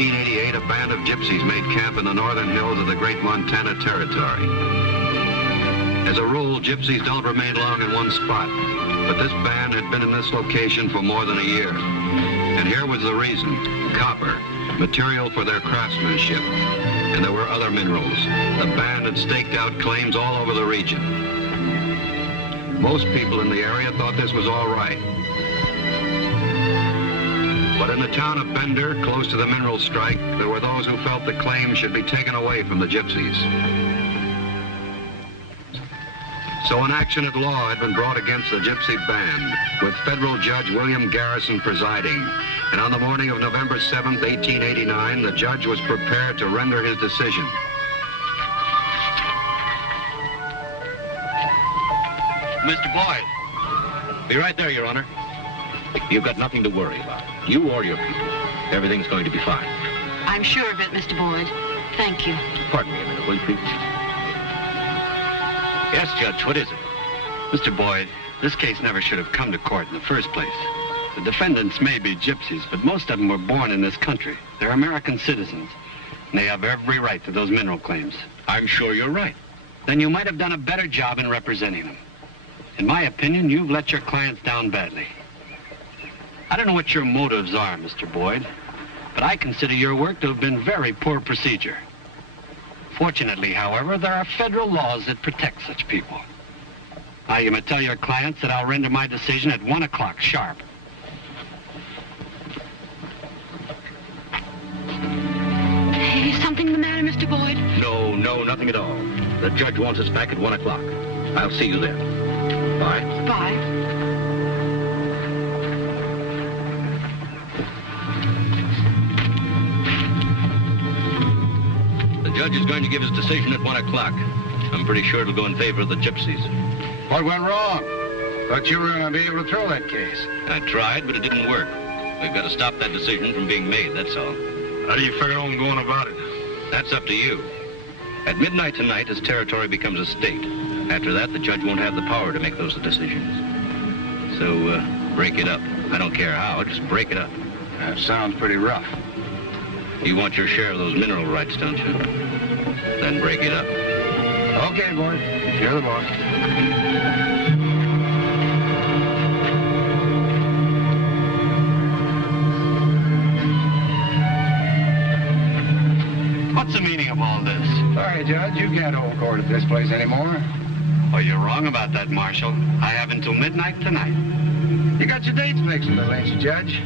1888, a band of gypsies made camp in the northern hills of the Great Montana Territory. As a rule, gypsies don't remain long in one spot, but this band had been in this location for more than a year. And here was the reason: copper, material for their craftsmanship. And there were other minerals. The band had staked out claims all over the region. Most people in the area thought this was all right. But in the town of Bender, close to the mineral strike, there were those who felt the claim should be taken away from the gypsies. So an action at law had been brought against the gypsy band, with federal judge William Garrison presiding. And on the morning of November 7th, 1889, the judge was prepared to render his decision. Mr. Boyd. Be right there, Your Honor. You've got nothing to worry about. You or your people. Everything's going to be fine. I'm sure of it, Mr. Boyd. Thank you. Pardon me a minute, will you, please? Yes, Judge, what is it? Mr. Boyd, this case never should have come to court in the first place. The defendants may be gypsies, but most of them were born in this country. They're American citizens, and they have every right to those mineral claims. I'm sure you're right. Then you might have done a better job in representing them. In my opinion, you've let your clients down badly. I don't know what your motives are, Mr. Boyd, but I consider your work to have been very poor procedure. Fortunately, however, there are federal laws that protect such people. Now, you may tell your clients that I'll render my decision at 1 o'clock sharp. Is something the matter, Mr. Boyd? No, nothing at all. The judge wants us back at 1 o'clock. I'll see you then. Bye. Bye. The judge is going to give his decision at 1 o'clock. I'm pretty sure it'll go in favor of the gypsies. What went wrong? Thought you were going to be able to throw that case. I tried, but it didn't work. We've got to stop that decision from being made, that's all. How do you figure on going about it? That's up to you. At midnight tonight, his territory becomes a state. After that, the judge won't have the power to make those decisions. So, break it up. I don't care how, just break it up. That sounds pretty rough. You want your share of those mineral rights, don't you? Then break it up. Okay, boy. You're the boss. What's the meaning of all this? Sorry, Judge, you can't hold court at this place anymore. Oh, you're wrong about that, Marshal. I have until midnight tonight. You got your dates mixed, ain't you, Judge?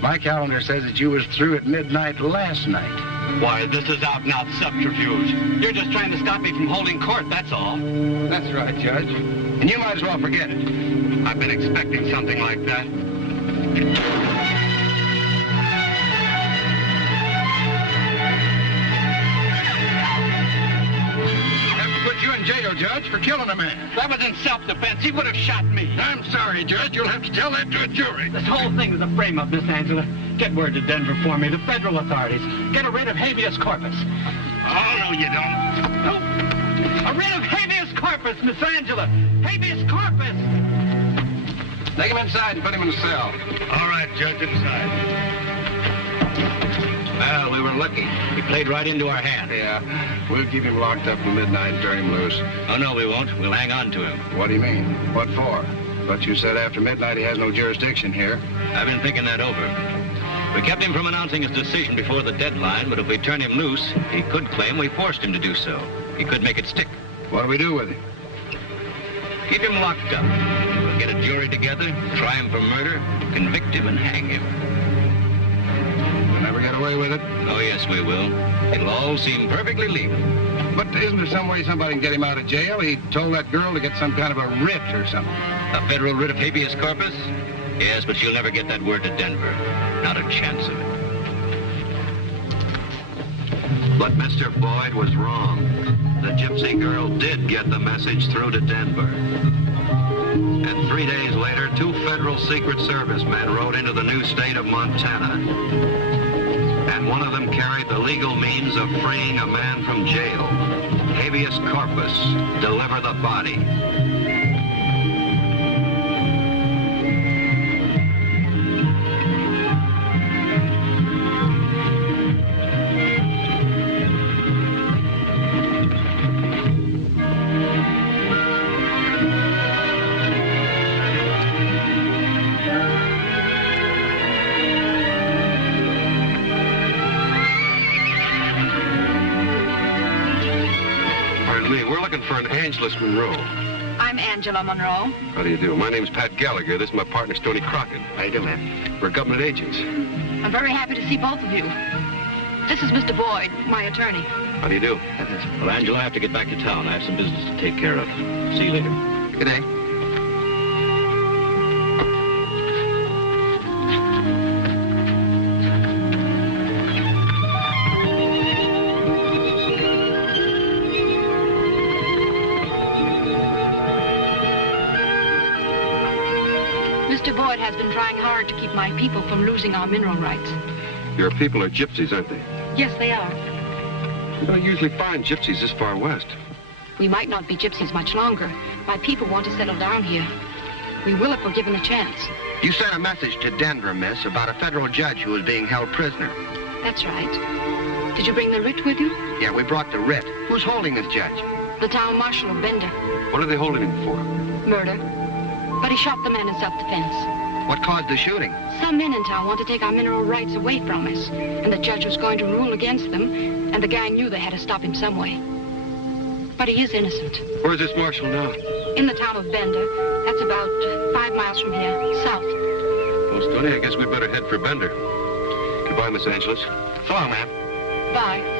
My calendar says that you was through at midnight last night. Why, this is out-and-out subterfuge. You're just trying to stop me from holding court, that's all. That's right, Judge. And you might as well forget it. I've been expecting something like that. Put you in jail, Judge, for killing a man. That was in self-defense. He would have shot me. I'm sorry, Judge. You'll have to tell that to a jury. This whole thing is a frame-up, Miss Angela. Get word to Denver for me, the federal authorities. Get a writ of habeas corpus. Oh, no, you don't. No. A writ of habeas corpus, Miss Angela. Habeas corpus. Take him inside and put him in the cell. All right, Judge, inside. Well, we were lucky. He played right into our hand. Yeah, we'll keep him locked up till midnight and turn him loose. Oh, no, we won't. We'll hang on to him. What do you mean? What for? But you said after midnight he has no jurisdiction here. I've been thinking that over. We kept him from announcing his decision before the deadline, but if we turn him loose, he could claim we forced him to do so. He could make it stick. What do we do with him? Keep him locked up. We'll get a jury together, try him for murder, convict him, and hang him. We'll never get away with it. Oh, yes, we will. It'll all seem perfectly legal. But isn't there some way somebody can get him out of jail? He told that girl to get some kind of a writ or something. A federal writ of habeas corpus? Yes, but she'll never get that word to Denver. Not a chance of it. But Mr. Boyd was wrong. The gypsy girl did get the message through to Denver. And 3 days later, 2 federal Secret Service men rode into the new state of Montana. And one of them carried the legal means of freeing a man from jail. Habeas corpus, deliver the body. me. We're looking for an Angelus Monroe. I'm Angela Monroe. How do you do? My name's Pat Gallagher. This is my partner, Stoney Crockett. How you doing, man? We're government agents. I'm very happy to see both of you. This is Mr. Boyd, my attorney. How do you do? Well, Angela, I have to get back to town. I have some business to take care of. See you later. Good day. Mr. Boyd has been trying hard to keep my people from losing our mineral rights. Your people are gypsies, aren't they? Yes, they are. You don't usually find gypsies this far west. We might not be gypsies much longer. My people want to settle down here. We will if we're given a chance. You sent a message to Denver, miss, about a federal judge who was being held prisoner. That's right. Did you bring the writ with you? Yeah, we brought the writ. Who's holding this judge? The town marshal of Bender. What are they holding him for? Murder. But he shot the man in self-defense. What caused the shooting? Some men in town want to take our mineral rights away from us, and the judge was going to rule against them, and the gang knew they had to stop him some way. But he is innocent. Where's this marshal now? In the town of Bender. That's about 5 miles from here, south. Well, Stoney, I guess we better head for Bender. Goodbye, Miss Angelus. So long, man. Bye.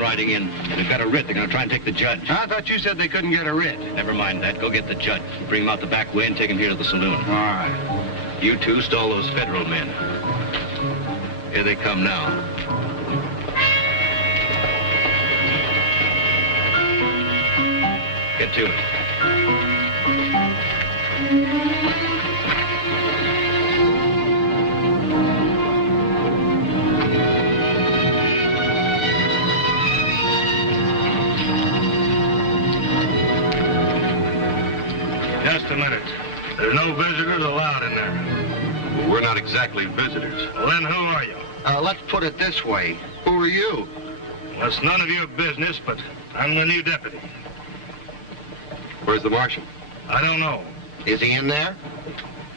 Riding in. They've got a writ. They're going to try and take the judge. I thought you said they couldn't get a writ. Never mind that. Go get the judge. Bring him out the back way and take him here to the saloon. All right. You two stall those federal men. Here they come now. Get to it. Just a minute. There's no visitors allowed in there. Well, we're not exactly visitors. Well, then who are you? Let's put it this way. Who are you? Well, it's none of your business, but I'm the new deputy. Where's the marshal? I don't know. Is he in there?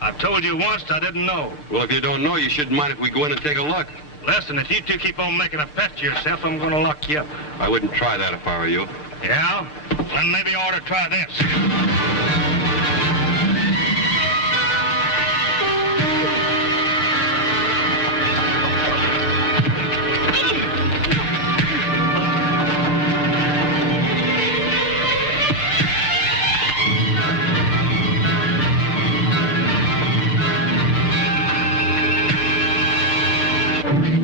I've told you once I didn't know. Well, if you don't know, you shouldn't mind if we go in and take a look. Listen, if you two keep on making a pest of yourself, I'm going to lock you up. I wouldn't try that if I were you. Yeah? Then maybe I ought to try this.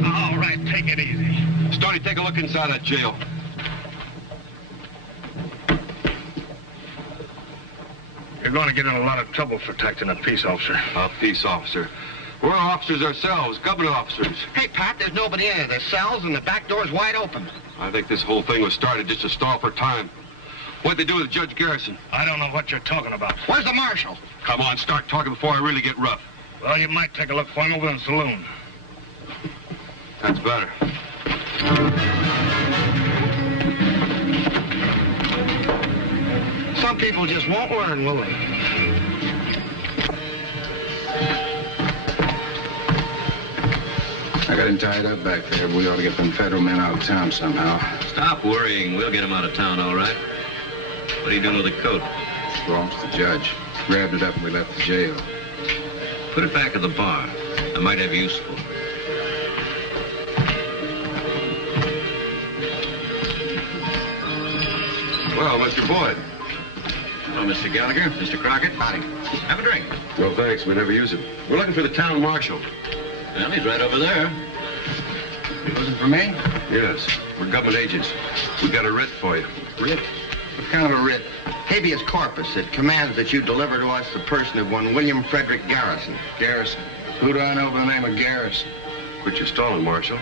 All right, take it easy. Stoney, take a look inside that jail. You're going to get in a lot of trouble for protecting a peace officer. A peace officer. We're officers ourselves, government officers. Hey, Pat, there's nobody in it. The cells and the back door's wide open. I think this whole thing was started just to stall for time. What'd they do with Judge Garrison? I don't know what you're talking about. Where's the marshal? Come on, start talking before I really get rough. Well, you might take a look for him over in the saloon. That's better. Some people just won't learn, will they? I got him tied up back there. We ought to get them federal men out of town somehow. Stop worrying. We'll get him out of town, all right. What are you doing with the coat? Belongs to the judge. Grabbed it up when we left the jail. Put it back at the bar. I might have use for it. Well, Mr. Boyd. Hello, Mr. Gallagher. Mr. Crockett. Howdy. Have a drink. No, thanks. We never use it. We're looking for the town marshal. Well, he's right over there. It wasn't for me? Yes. We're government agents. We got a writ for you. Writ? What kind of a writ? Habeas corpus. It commands that you deliver to us the person of one William Frederick Garrison. Garrison. Who do I know by the name of Garrison? Quit your stalling, Marshal.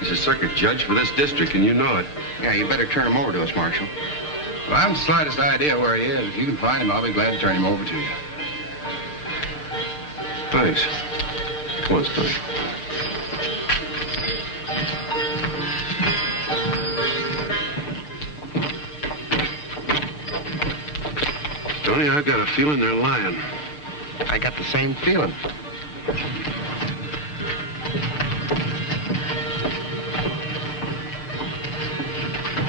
He's a circuit judge for this district, and you know it. Yeah, you better turn him over to us, Marshal. Well, I haven't the slightest idea where he is. If you can find him, I'll be glad to turn him over to you. Thanks. Come on, Stoney. Stoney, I got a feeling they're lying. I got the same feeling.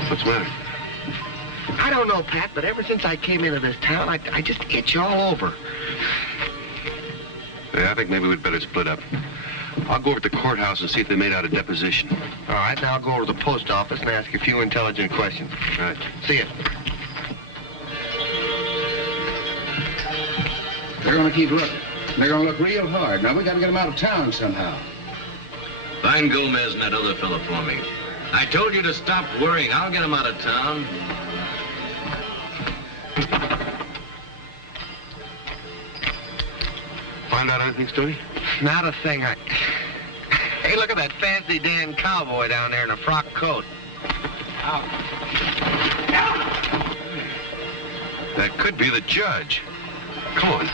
What's the matter? I don't know, Pat, but ever since I came into this town, I just itch all over. Yeah, I think maybe we'd better split up. I'll go over to the courthouse and see if they made out a deposition. All right, now I'll go over to the post office and ask a few intelligent questions. All right. See ya. They're going to keep looking. They're going to look real hard. Now, we got to get them out of town somehow. Find Gomez and that other fella for me. I told you to stop worrying. I'll get him out of town. Find out anything, Stoney? Not a thing. Hey, look at that fancy Dan Cowboy down there in a frock coat. That could be the judge. Come on.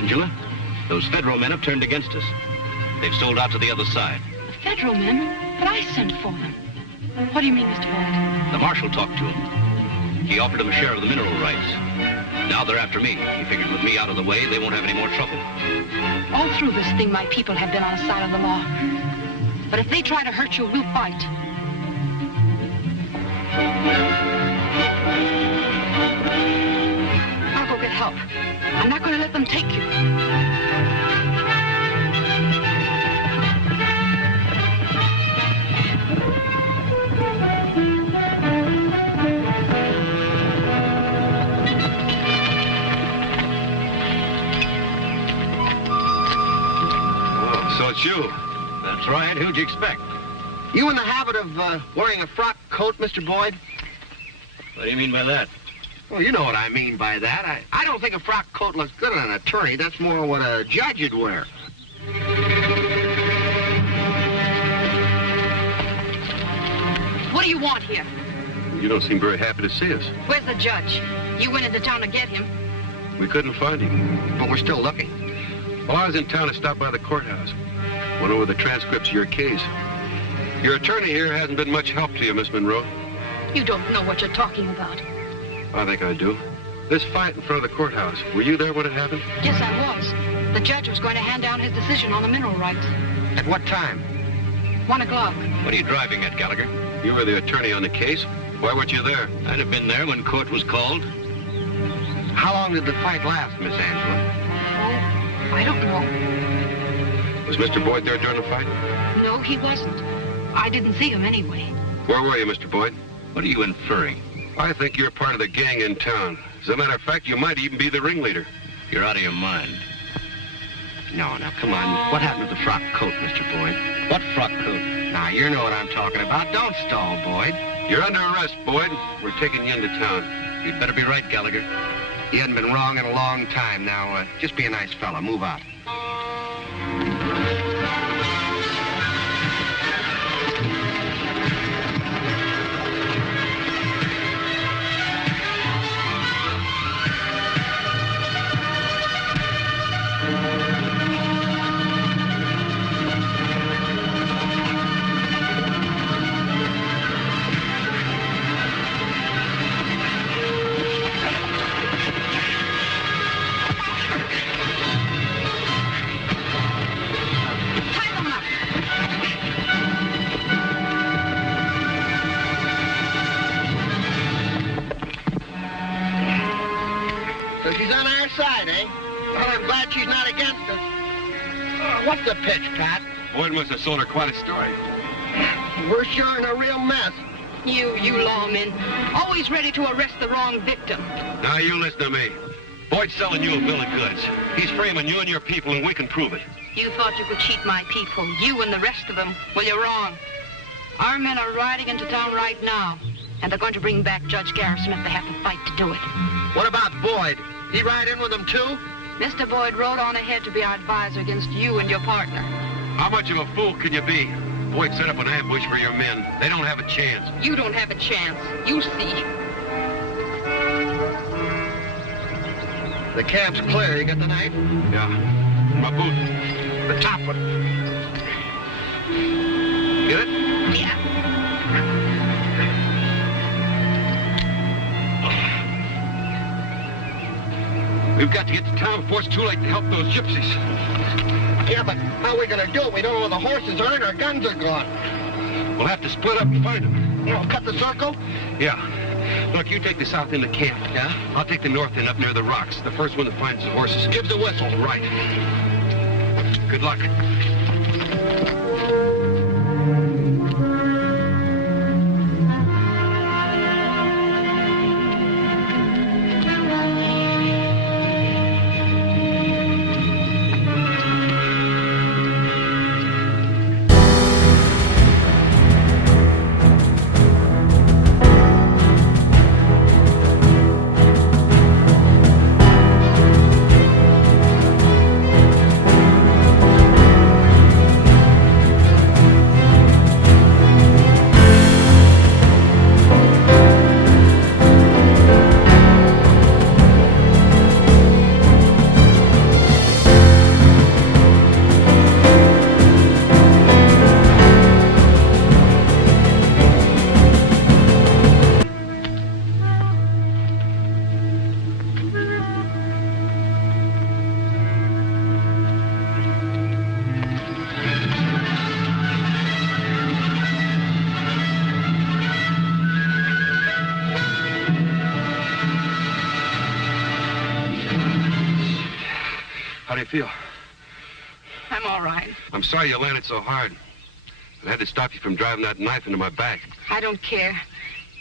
Angela, those federal men have turned against us. They've sold out to the other side. The federal men? But I sent for them. What do you mean, Mr. Boyd? The marshal talked to him. He offered them a share of the mineral rights. Now they're after me. He figured with me out of the way, they won't have any more trouble. All through this thing, my people have been on the side of the law. But if they try to hurt you, we'll fight. I'll go get help. I'm not going to let them take you. Oh, so it's you. That's right. Who'd you expect? You in the habit of wearing a frock coat, Mr. Boyd? What do you mean by that? Well, you know what I mean by that. I don't think a frock coat looks good on an attorney. That's more what a judge would wear. What do you want here? You don't seem very happy to see us. Where's the judge? You went into town to get him. We couldn't find him. But we're still looking. While I was in town, I stopped by the courthouse. Went over the transcripts of your case. Your attorney here hasn't been much help to you, Miss Monroe. You don't know what you're talking about. I think I do. This fight in front of the courthouse, were you there when it happened? Yes, I was. The judge was going to hand down his decision on the mineral rights. At what time? 1 o'clock. What are you driving at, Gallagher? You were the attorney on the case. Why weren't you there? I'd have been there when court was called. How long did the fight last, Miss Angela? Oh, I don't know. Was Mr. Boyd there during the fight? No, he wasn't. I didn't see him anyway. Where were you, Mr. Boyd? What are you inferring? I think you're part of the gang in town. As a matter of fact, you might even be the ringleader. You're out of your mind. No, now, come on. What happened to the frock coat, Mr. Boyd? What frock coat? Now, you know what I'm talking about. Don't stall, Boyd. You're under arrest, Boyd. We're taking you into town. You'd better be right, Gallagher. You hadn't been wrong in a long time. Now, just be a nice fella. Move out. So she's on our side, eh? Well, I'm glad she's not against us. What's the pitch, Pat? Boyd must have sold her quite a story. We're sure in a real mess. You lawmen, always ready to arrest the wrong victim. Now, you listen to me. Boyd's selling you a bill of goods. He's framing you and your people, and we can prove it. You thought you could cheat my people, you and the rest of them. Well, you're wrong. Our men are riding into town right now, and they're going to bring back Judge Garrison if they have to fight to do it. What about Boyd? He ride in with them, too? Mr. Boyd rode on ahead to be our advisor against you and your partner. How much of a fool can you be? Boyd set up an ambush for your men. They don't have a chance. You don't have a chance. You see. The camp's clear. You got the knife? Yeah. My boot. The top one. Get it? Yeah. We've got to get to town before it's too late to help those gypsies. Yeah, but how are we going to do it? We don't know where the horses are and our guns are gone. We'll have to split up and find them. You know, cut the circle? Yeah. Look, you take the south end of camp. Yeah? I'll take the north end up near the rocks. The first one that finds the horses. Give the whistle. Right. Good luck. How do you feel? I'm all right. I'm sorry you landed so hard. I had to stop you from driving that knife into my back. I don't care.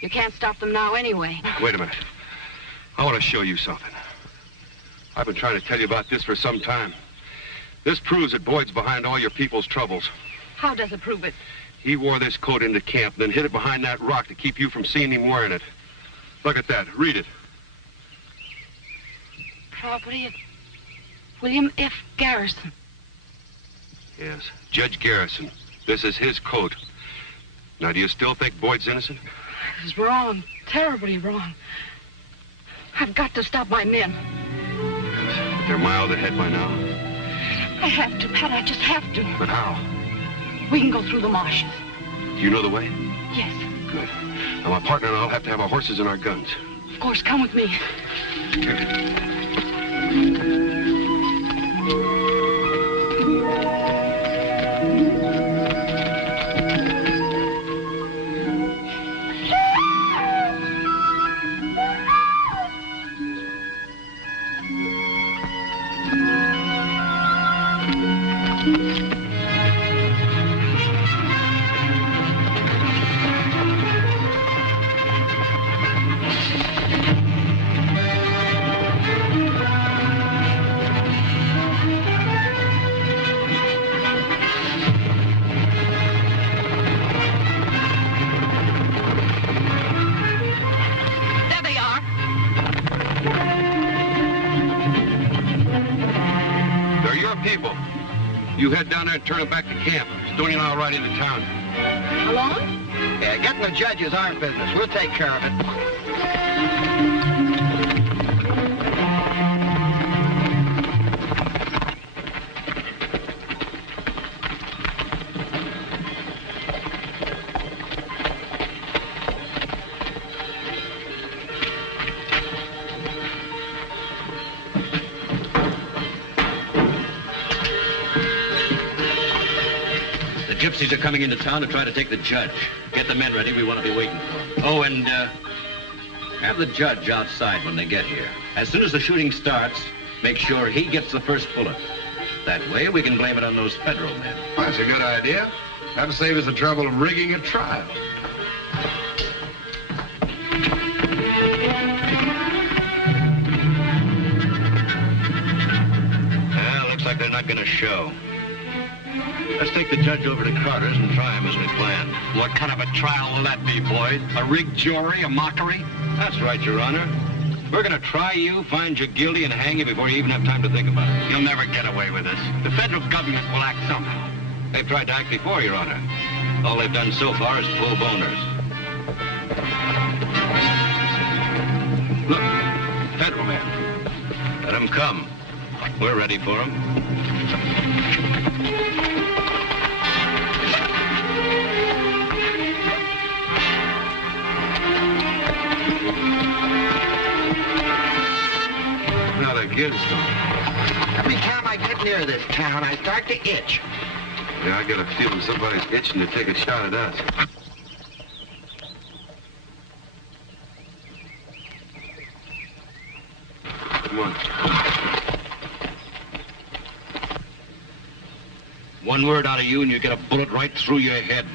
You can't stop them now anyway. Wait a minute. I want to show you something. I've been trying to tell you about this for some time. This proves that Boyd's behind all your people's troubles. How does it prove it? He wore this coat into camp, then hid it behind that rock to keep you from seeing him wearing it. Look at that. Read it. Property of William F. Garrison. Yes, Judge Garrison. This is his coat. Now, do you still think Boyd's innocent? I was wrong. Terribly wrong. I've got to stop my men. Yes, they're miles ahead by now. I have to, Pat. I just have to. But how? We can go through the marshes. Do you know the way? Yes. Good. Now, my partner and I'll have to have our horses and our guns. Of course, come with me. You head down there and turn him back to camp. Stoney and I'll ride into town. Alone? Yeah, getting the judge is our business. We'll take care of it. The gypsies are coming into town to try to take the judge. Get the men ready. We want to be waiting for them. Oh, and have the judge outside when they get here. As soon as the shooting starts, make sure he gets the first bullet. That way, we can blame it on those federal men. Well, that's a good idea. That'll save us the trouble of rigging a trial. Well, looks like they're not going to show. Let's take the judge over to Carter's and try him as we planned. What kind of a trial will that be, Boyd? A rigged jury? A mockery? That's right, Your Honor. We're going to try you, find you guilty, and hang you before you even have time to think about it. You'll never get away with this. The federal government will act somehow. They've tried to act before, Your Honor. All they've done so far is pull boners. Look, federal man. Let them come. We're ready for them. Now they're getting started. Every time I get near this town, I start to itch. Yeah, I got a feeling somebody's itching to take a shot at us. Come on. One word out of you and you get a bullet right through your head.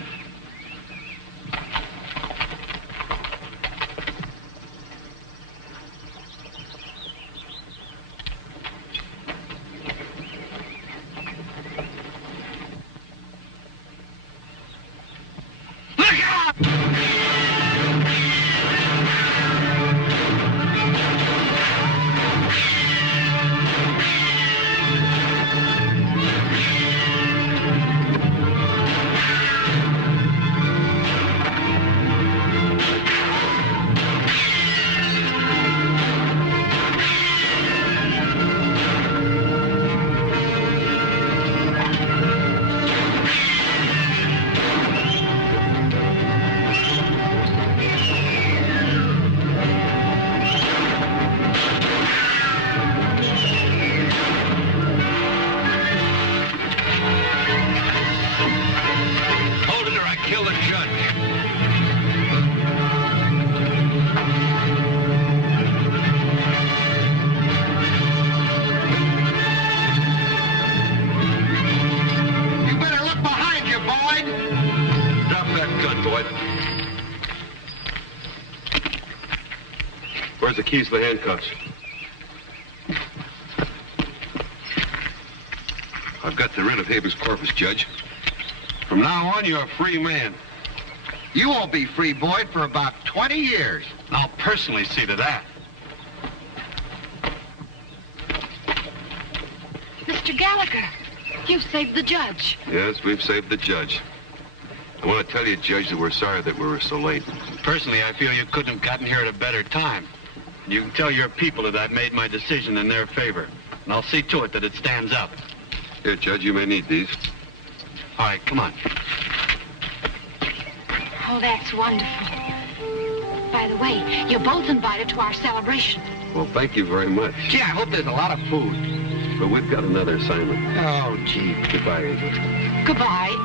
Where's the keys to the handcuffs? I've got the writ of habeas corpus, Judge. From now on, you're a free man. You won't be free, Boyd, for about 20 years. I'll personally see to that. Mr. Gallagher, you've saved the judge. Yes, we've saved the judge. I want to tell you, Judge, that we're sorry that we were so late. Personally, I feel you couldn't have gotten here at a better time. You can tell your people that I've made my decision in their favor, and I'll see to it that it stands up. Here, Judge, you may need these. All right, come on. Oh, that's wonderful. By the way, you're both invited to our celebration. Well, thank you very much. Gee, I hope there's a lot of food. But we've got another assignment. Oh, gee. Goodbye, Angel. Goodbye,